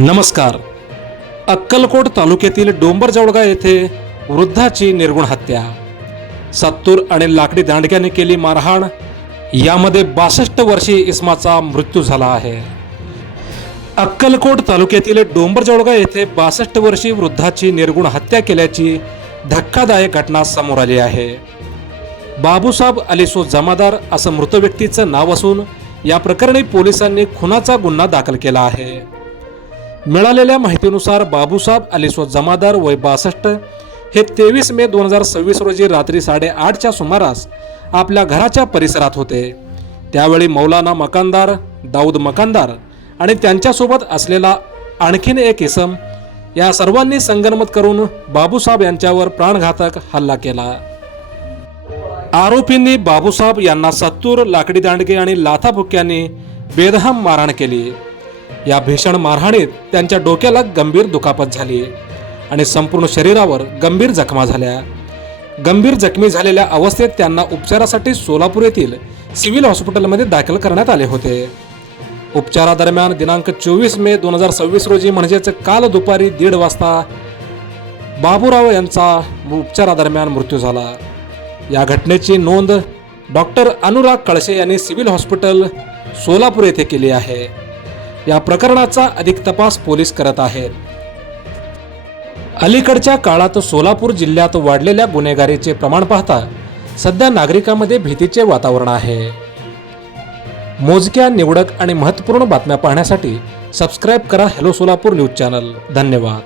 नमस्कार. अक्कलकोट तालुक्यातील डोंबरजवळगा येथे वृद्धाची निर्गुण हत्या. सत्तूर आणि लाकडी दांडक्याने केली मारहाण. यामध्ये 62 वर्षीय इसमाचा मृत्यू झाला आहे. अक्कलकोट तालुक्यातील डोंबरजवळगा येथे 62 वर्षीय वृद्धाची निर्गुण हत्या केल्याची धक्कादायक घटना समोर आली आहे. बाबूसाब अलिसो जमादार असं मृत व्यक्तीचं नाव असून या प्रकरणी पोलिसांनी खुनाचा गुन्हा दाखल केला आहे. मिळालेल्या माहितीनुसार बाबूसाब अलिसो जमादार वय 62 हे 23 मे 2026 रोजी रात्री 8:30च्या सुमारास आपल्या घराच्या परिसरात होते. त्यावेळी मौलाना मकानदार, दाऊद मकानदार आणि त्यांच्यासोबत असलेला आणखीन एक इसम या सर्वांनी संगनमत करून बाबूसाब यांच्यावर प्राणघातक हल्ला केला. आरोपींनी बाबूसाब यांना सत्तूर, लाकडी दांडके आणि लाथाबुक्क्यांनी बेदहम मारहाण केली. या भीषण मारहाणीत त्यांच्या डोक्याला गंभीर दुखापत झाली आणि संपूर्ण शरीरावर गंभीर जखमा झाल्या. गंभीर जखमी झालेल्या अवस्थेत त्यांना उपचारासाठी सोलापूर येथील सिव्हिल हॉस्पिटलमध्ये दाखल करण्यात आले होते. उपचारादरम्यान दिनांक 24 मे 2026 रोजी म्हणजेच काल दुपारी 1:30 वाजता बाबूराव यांचा उपचारादरम्यान मृत्यू झाला. या घटनेची नोंद डॉक्टर अनुराग कळसे यांनी सिव्हिल हॉस्पिटल सोलापूर येथे केली आहे. या प्रकरणाचा अधिक तपास पोलीस करत आहेत. अलीकडच्या काळात सोलापूर जिल्ह्यात वाढलेल्या गुन्हेगारीचे प्रमाण पाहता सध्या नागरिकांमध्ये भीतीचे वातावरण आहे. मोजक्या, निवडक आणि महत्त्वपूर्ण बातम्या पाहण्यासाठी सबस्क्राईब करा हेलो सोलापूर न्यूज चॅनल. धन्यवाद.